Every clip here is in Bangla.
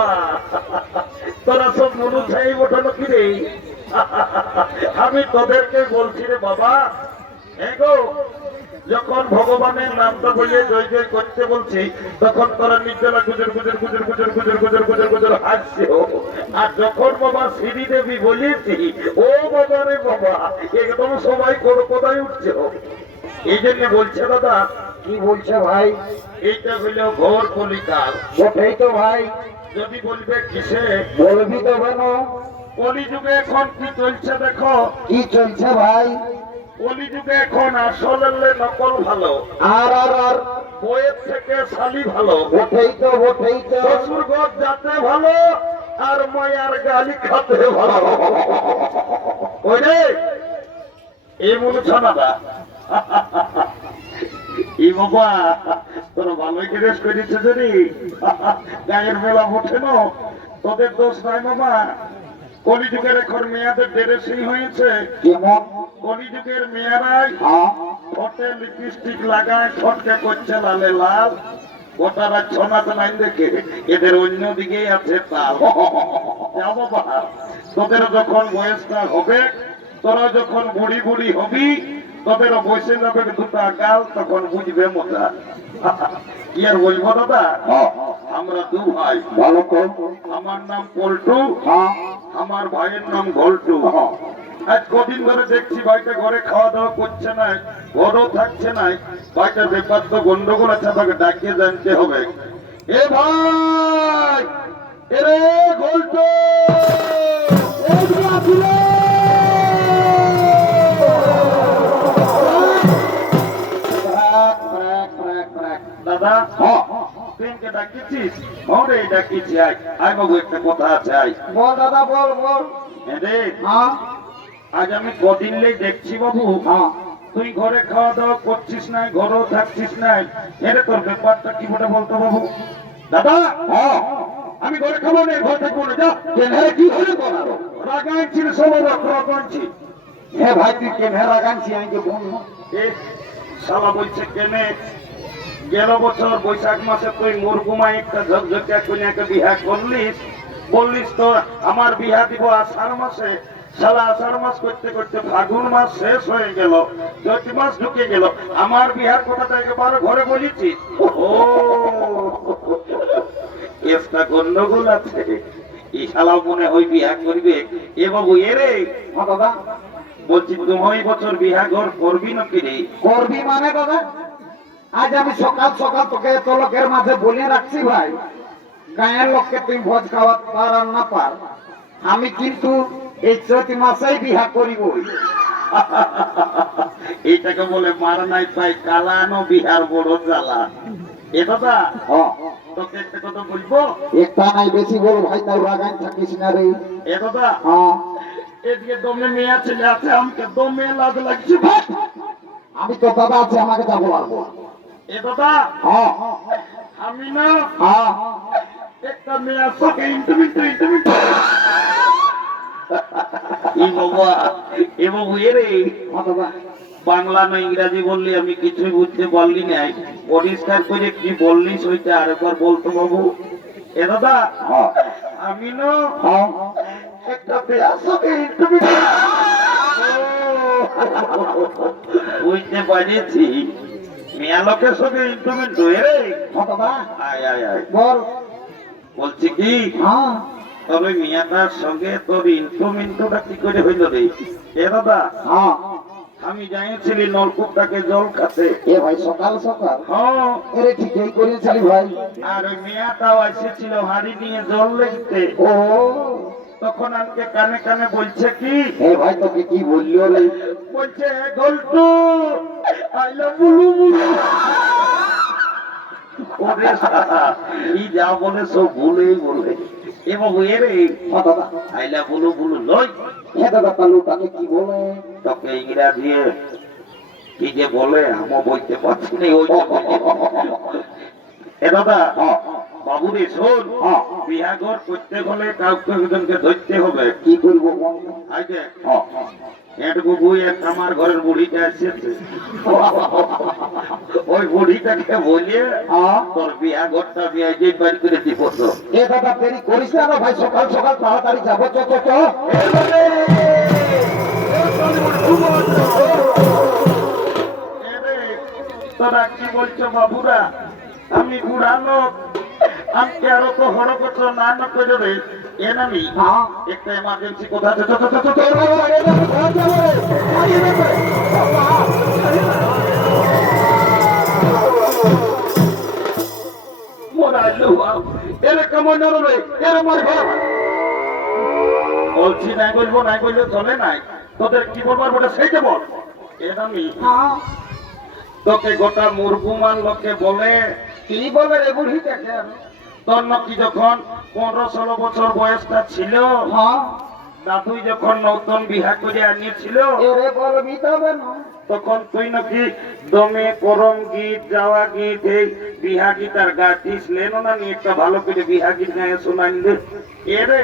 বাবা তোরা সব মনুষ্যাই ওঠানো কি রে? আমি তোদেরকে বলছি রে বাবা, এগো যখন ভগবানের নামটা বলিয়ে জয় জয় করতে বলছি তখন তোরা নির্জলা গুজর গুজর গুজর গুজর গুজর গুজর গুজর গুজর হাসছে। আর যখন বাবা শ্রী দেবী বলিয়েছি ও বাবা রে বাবা একদম সবাই কোনো কোথায় উঠছে। এই জন্য বলছে দাদা। কি বলছে ভাই? এইটা হইল ঘোর কলিকাল। ওটাই তো ভাই। যদি বলবে কিসে বলবি তো কেন? কলিযুগে এখন কি চলছে দেখো। কি চলছে ভাই? কলিযুগে এখন আসলে নকল ভালো, আর আর আর বইয়ের থেকে শালি ভালো, ওটাই তো ওটাই তো। শ্বশুর ঘর যাতে ভালো আর মায়ার গালি খাতে ভালো। ওই রে এই মনে ছানাদা এই বাবা তোর ভালোই ড্রেস করেছে যদি গায়ের মেলা ওঠে না, তোদের দোষ নাই বাবা। কলিযুগের এখন মেয়াদের ড্রেসিং হয়েছে। কেমন? কলিযুগের মেয়েরাই ঠোঁটে লিপস্টিক লাগায়, ঠোঁটকে করছে লালে লাল। গোটারা ছনাত নাই দেখে এদের অন্য দিকেই আছে তাল। যা বাবা তোদের যখন বয়সটা হবে, তোরা যখন বুড়ি বুড়ি হবি, তোদের বসে যাবে দুটা গাল, তখন বুঝবে মজা। কি আর বলবো দাদা, আমরা দু ভাই। ভালো তো। আমার নাম পল্টু, আমার ভাইয়ের নাম ঘল্টু। আজ কদিন ধরে দেখছি ভাইটা ঘরে খাওয়া দাওয়া করছে না, ঘরও থাকছে না। ভাইটার ব্যাপার তো গন্ডগোল আছে, তাকে ডাকিয়ে জানতে হবে। এ ভাই, এরে ঘল্টু, দাদা ট্রেনকে ডাকিয়েছিস? ওরে ডাকিয়েছি, আয় আয় বাবু, একটা কথা আছে, আয়। বল দাদা বল বল। রে আজ আমি কদিন লেই দেখছি বাবু তুই ঘরে খাওয়া দাওয়া করছিস নাই, ঘরেও থাকছিস নাই। এরে তোর ব্যাপারটা কি বলে বলতো বাবু? দাদা আমি ঘরে খাবো না, ঘর থাকবো না, যা। কি হলে বলারো? রাগাইছি রে সব, রাগাইছি। হ্যাঁ ভাই, তুই কেনে রাগানছি আমি বলবো। এ শালা বলছে কেনে গেল বছর বৈশাখ মাসে তুই মুরগুমায় একটা ঝকঝকিয়া কন্যাকে বিহা করলিস, বললিস তো আমার বিহা দিব আষাঢ় মাসে। শালা আষাঢ় মাস করতে করতে ফাগুন মাস শেষ হয়ে গেল, চৈত মাস ঢুকে গেল, আমার বিহার কথাটা একেবারে ঘরে বলেছি। ও একটা গন্ডগোল আছে, এই শালা মনে হয় বিহা করবে। এ বাবু এরে দাদা বলছি তুমি বছর বিহা ঘর করবি নাকি রে? করবি মানে দাদা, আজ আমি সকাল সকাল তোকে এত লোকের মাঝে বলে রাখছি ভাই, গায়ের লোককে তুই ভোজ খাওয়াতে পার আর না পার, আমি কিন্তু এই চৈত মাসেই বিহা করিব। এইটাকে বলে মার নাই পাই কালানো বিহার বড় জ্বালা। এ দাদা তোকে একটা কথা বলবো, একটা নাই বেশি বল ভাই, তাই রাগান থাকিস না রে। এ দাদা এদিকে দমে মেয়ে ছেলে আছে, আমাকে দমে লাজ লাগছে। আমি তো দাদা আছে, আমাকে যাবো পারবো। এ দাদা আমি না একটা মেয়ের সঙ্গে ইন্টারভিউ এবং এরে বাংলা না ইংরাজি বললি আমি কিছুই বুঝতে পারলি না, পরিষ্কার করে কি বললিস ওইটা আরেকবার বলতো বাবু। এ দাদা আমি না একটা মেয়ের সঙ্গে ইন্টারভিউ বুঝতে পারিছি, মেয়া লোকের সঙ্গে ইন্টারভিউ রে। আয় আয় আয় বল। বলছি কি তবে মিয়াটার সঙ্গে তোর ইন্টুমিন্টুটা কি করে হইল রে? এ দাদা আমি যাইছিলি নলকূপটাকে জল খাতে। এ ভাই সকাল সকাল? হ্যাঁ এরে ঠিকই করেছিলি ভাই। আর ওই মেয়াটাও এসেছিল হাড়ি নিয়ে জল লেগতে। ও তখন আমাকে কানে কানে বলছে কি, এ ভাই তোকে কি বললো রে? বলছে গল্টু আইলা বুলু বুলু। ওরে সারা এই যা বলে সব ভুলেই বলে। এবং এরে দাদা আইলা বুলু বুলু লয়। হ্যাঁ দাদা, তাহলে তাকে কি বলে? তোকে ইংরাজি কি যে বলে আমি বলতে পারছি না। ওই এ দাদা বাবুরে শোন, বিহাঘর করতে হলে কাউকে একজনকে ধরতে হবে। কি করবো? এটুকু বই একটা আমার ঘরের বুড়িটা এসেছে, ওই বুড়িটাকে বলিয়ে হ্যাঁ। তোর বিয়া ঘরটা বিয়ে যে বাড়ি করে দিব তো এ দাদা দেরি করিস না ভাই, সকাল সকাল তাড়াতাড়ি যাবো। চ চ চ। তোরা কি বলছো বাবুরা? আমি বুড়া লোক, আমি আরো তো হরকত না না করে রে এনামি হ্যাঁ। একটা এমার্জেন্সি কথা আছে। এ বাবা, এ বাবা, ঘর যাবো রে। আরে বাবা, বাবা। বলছি নাই বলবো নাই বললে চলে নাই, তোদের কি বলবার ওটা সেইটা বল। এনামি হ্যাঁ। তোকে গোটা মুরগুমান লোকে বলে কি বলে রে বুড়িটাকে? তোর নাকি যখন 15-16 বছর বয়সটা ছিল, হ্যাঁ। দাদুই যখন নতুন বিহা করে আনিয়েছিল, এরে বলবি তবে না। তখন তুই নাকি দমে করম গীত, যাওয়া গীত, এই বিহা গীত আর গাছিস লেন না নিয়ে একটা ভালো করে বিহা গীত গায়ে শোনাইলে। এরে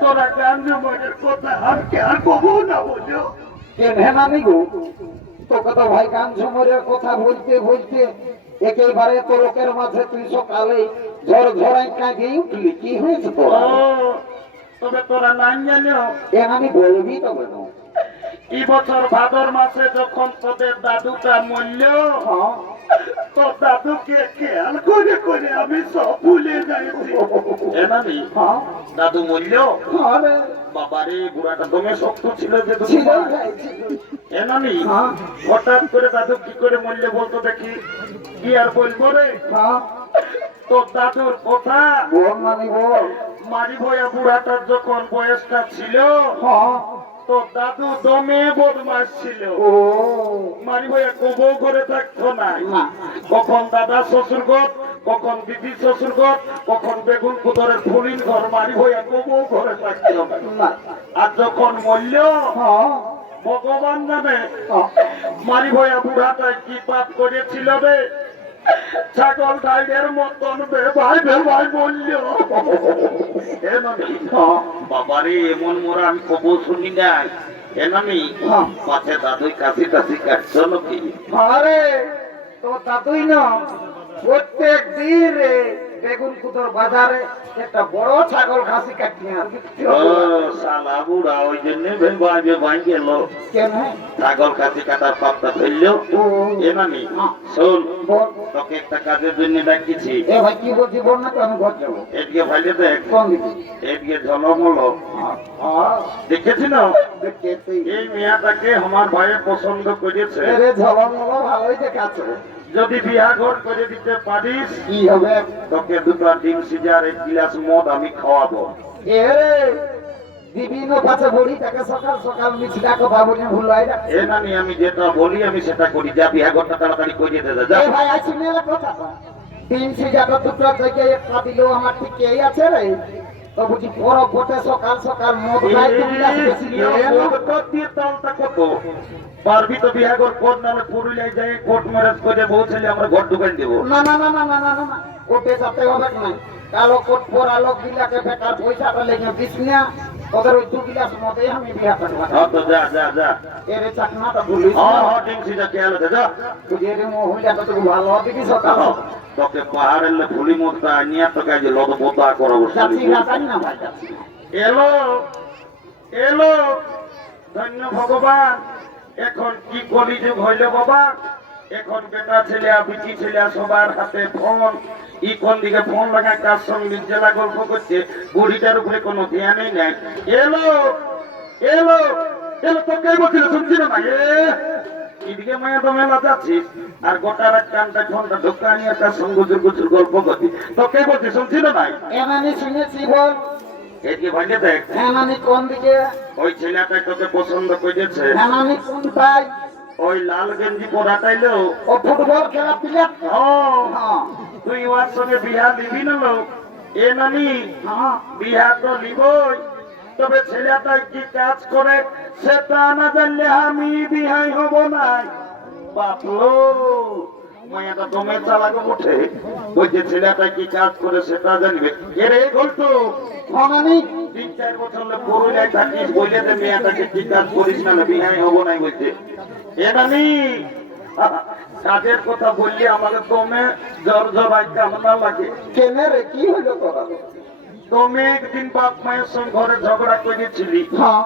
তোরা গান জমানের কথা আর কে আর কবো না বলো। কেন নানি গো, তোকে তো ভাই গান ঝুমরের কথা বলতে বলতে একেবারে তো লোকের মাঝে তুই সকালে ঝড় ঝড়াই কাঁদিয়ে উঠলি। কি হয়েছে ও, তোর? তবে তোরা নাই জানো কেন আমি বলবি তবে না। এই বছর ভাদর মাসে যখন তোদের দাদুটা মরল, হ্যাঁ। তো দাদুকে খেয়াল করে করে আমি সব ভুলে যাইছি। এনামি হ্যাঁ। দাদু মরল, আরে বাবারে বুড়াটা দমে শক্ত ছিল যে ছিল দুটো। ভাই, ছিল। এনামি হ্যাঁ। হঠাৎ করে দাদু কি করে মরলে বলতো দেখি? কি আর বলবো রে, হ্যাঁ। তো দাদুর কথা। বল নানি বল। মারি ভয়া বুড়াটার যখন বয়সটা ছিল, হ্যাঁ। তো দাদু দমে বদমাস ছিল। ও মারি ভয়া কবৌ করে থাকতো না। না। কখন দাদা শ্বশুর ঘর, কখন দিদি শ্বশুর ঘর, কখন বেগুন কুদরের ফুলিন ঘর, মারি ভয়া কবৌ ঘরে থাকতো না। না। আর যখন মরল, হ্যাঁ। ভগবান জানে হ্যাঁ। মারি ভয়া বুড়াটায় কি পাপ করেছিল রে, ছাগল ডাইলের মতন বেভাই বেভাই বলল। হ্যাঁ। বাবারে এমন মোরা আমি খবর শুনি নাই। এনামি হ্যাঁ। পাশে দাদুই কাশি টাশি কাটছ নাকি? আরে তো দাদুই না প্রত্যেক দিন রে বেগুন কুদর বাজারে একটা বড় ছাগল খাসি কাটিয়ে আর বিক্রি ও করে। শালা বুড়া ওই জন্য বেভাই বেভাই গেল। কেন? ছাগল কাশি কাটার পাপটা ফেললো। ও এনামি শোন, বল। তোকে একটা কাজের জন্য ডাকিছি। এ ভাই কি বলছি বল না, তো আমি ঘর যাবো। এদিকে ভাইলে দেখ, কোন দিকে? এদিকে ঝলমল দেখেছি না? দেখতেছি। এই মেয়াটাকে আমার ভাইয়ে পছন্দ করেছে। এরে ঝলমল ভালোই দেখাচ্ছে। যদি বিয়া ঘর করে দিতে পারিস, কি হবে? তোকে দুটো ডিম সিজার 1 গিলাস মদ আমি খাওয়াবো। এরে বিভিন্ন পাশে বড়ি তাকে সকাল সকাল মিছিলা কথা বলে ভুলাই রাখছে। এ নানি আমি যেটা বলি আমি সেটা করি। যা বিয়া ঘরটা তাড়াতাড়ি করে দে যা। এ ভাই আছি মেলা কথাটা। তিন সিজাটা দুটো থেকে একটা দিলেও আমার ঠিক এই আছে রে। তো বুঝি বড় বটে সকাল সকাল মদ খাই তো বিলাস বেশি নিয়ে কত পারবি তো বিয়া ঘর কোর্ট নামে পুরুলিয়ায় যাই কোর্ট ম্যারেজ করে বউ ছেলে আমরা ঘর ঢুকাই দেবো। না না না না না না না না কোটে যেতে হবে না। কালো কোট পরা লোক গিলাকে বেকার পয়সাটা লেগে দিস না। ওদের ওই 2 গিলাস মদে আমি বিয়া করবো। হ্যাঁ তো যা যা যা। এরে চাকনাটা ভুলিস হ্যাঁ না। হ্যাঁ ডিম সিজা খেয়াল আছে যা। তুই এরে মহিলাটা তো ভালো হবে কি সকাল সকাল। তোকে পাহাড়ের ফুলি মদটা নিয়ে তোকে যে লদ বোতা করবো। যাচ্ছি না জানি না ভাই যাচ্ছি না। এলো এলো, ধন্য ভগবান। এখন কি কলিযুগ হইল বাবা, এখন বেটা ছেলে বিটি ছেলে সবার হাতে ফোন। ই কোন দিকে ফোন লাগায় কার সঙ্গে জেলা গল্প করছে, বুড়িটার উপরে কোনো ধ্যানই নাই। এলো এলো এলো, তোকে বলছিল শুনছিল না? এদিকে মায়া তো মেলা যাচ্ছিস আর গোটা রাত কানটা ঘন্টা ঢোকা নিয়ে তার সঙ্গে গুজুর গুজুর গল্প করছি। তোকে বলছি শুনছিল না? এমানি শুনেছি বল। এদিকে ভাইলে দেখ, এমানি কোন দিকে? ওই ছেলেটা তোকে পছন্দ করেছে। এমানি কোন ভাই? ওই লাল গেঞ্জি পরাটাইলো। ও ফুটবল খেলা প্লেয়ার। হ্যাঁ তুই ওর সঙ্গে বিহা দিবি না লোক? এ নানি হ্যাঁ। বিহা তো নিবই, তবে ছেলেটা কি কাজ করে সেটা না জানলে আমি বিহাই হব না। বাপলো মায়াটা দমে চালাকে ওঠে, ওই যে ছেলেটা কি কাজ করে সেটা জানবে। এরে গল্প এমানি 3-4 বছর হলে পুরুলিয়ায় থাকিস বলে যে মেয়েটাকে কি কাজ করিস না বিহাই হব নাই বলছে। এ নানি কাজের কথা বললে আমাকে দমে জ্বর জ্বর আইতে আমার না লাগে। কেনে রে কি হইলো তোরা? তুমি একদিন বাপ মায়ের সঙ্গে ঘরে ঝগড়া করেছিলি, হ্যাঁ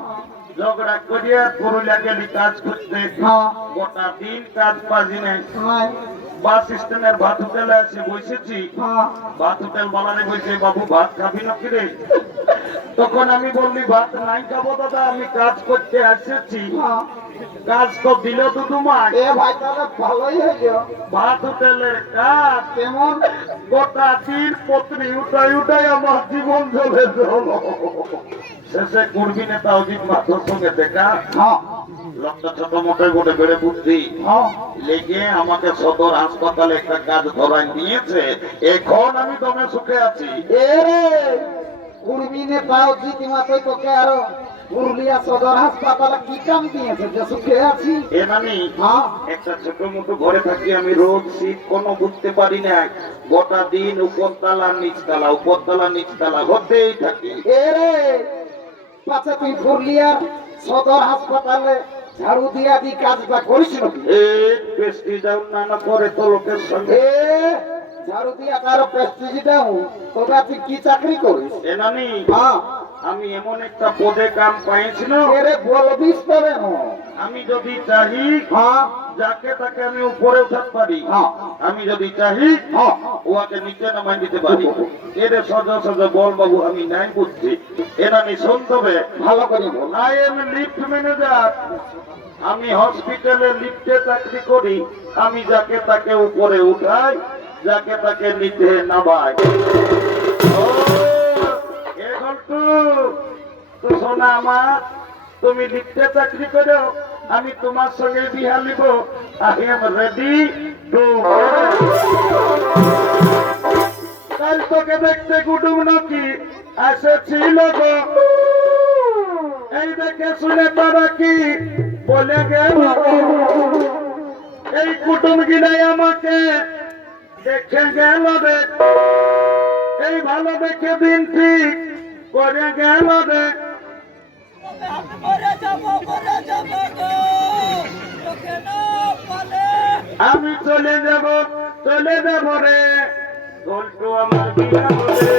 ঝগড়া করিয়া পুরুলিয়া গেলি কাজ করতে, হ্যাঁ গোটা দিন কাজ পাজি নাই। নাই বাস স্ট্যান্ডের ভাত হোটেলে এসে বসেছি, হ্যাঁ ভাত হোটেল বানালে বলছে বাবু ভাত খাবি না কিরে? তখন আমি বললি ভাত নাই খাবো দাদা, আমি কাজ করতে এসেছি। হ্যাঁ কাজ তো দিল দুদু মাস, এ ভাই তাহলে ভালোই হইলো। ভাত হোটেলের কাজ কেমন? গোটা দিন পত্নী উঠাই উঠাই আমার জীবন চলে গেল। শেষে কুর্মী নেতা অজিত মাথুর সঙ্গে দেখা, হ্যাঁ লোকটা ছোট মোটাই গোটে বেড়ে বুদ্ধি হ্যাঁ লেগে আমাকে সদর হাসপাতালে একটা কাজ ধরাই দিয়েছে। এখন আমি দমে সুখে আছি। এ রে কুর্মী নেতা জিতি মাতই তোকে আরো পুরুলিয়া সদর হাসপাতালে কি কাম দিয়েছে যে সুখে আছি? এ নানি হ্যাঁ একটা ছোট মোটো ঘরে থাকি আমি, রোদ শীত কোনো বুঝতে পারি না। গোটা দিন উপরতলা নিচতলা হতেই থাকি। এ রে পাছে তুই পুরুলিয়া সদর হাসপাতালে ঝাড়ু দিয়া দি কাজটা করিস নাকি? পেস্টি যাও না করে তো লোকের সঙ্গে। এ ঝাড়ু দিয়া কারো প্রেস্টিজ দাও, তোরা তুই কি চাকরি করিস? এ নানি হ্যাঁ আমি এমন একটা পদে কাম পাইছিল, এরে বলবিস তবে না। আমি যদি চাহি হ্যাঁ যাকে তাকে আমি উপরে উঠাতে পারি, হ্যাঁ আমি যদি চাহি হ্যাঁ ওকে নিচে নামাই দিতে পারি। এদের সজা সজা বল বাবু আমি নাই বুঝছি। এরা নি শুনতে ভালো করে বল। আই এম লিফট ম্যানেজার, আমি হসপিটালে লিফটে চাকরি করি। আমি যাকে তাকে উপরে উঠাই, যাকে তাকে নিচে নামাই। ও, এ ঘন্টু, তো শোনা আমার, তুমি লিফটে চাকরি করো, আমি তোমার সঙ্গে বিহা লিব। I am ready too. কাল তোকে দেখতে কুটুম নাকি এসেছিল গো, এই দেখে শুনে তারা কি বলে গেল গো। এই কুটুম গিলাই আমাকে দেখে গেল রে, এই ভালো দেখে দিন ঠিক করে গেল রে। আমি চলে যাব রে, গল্প আমার বিয়া হবে।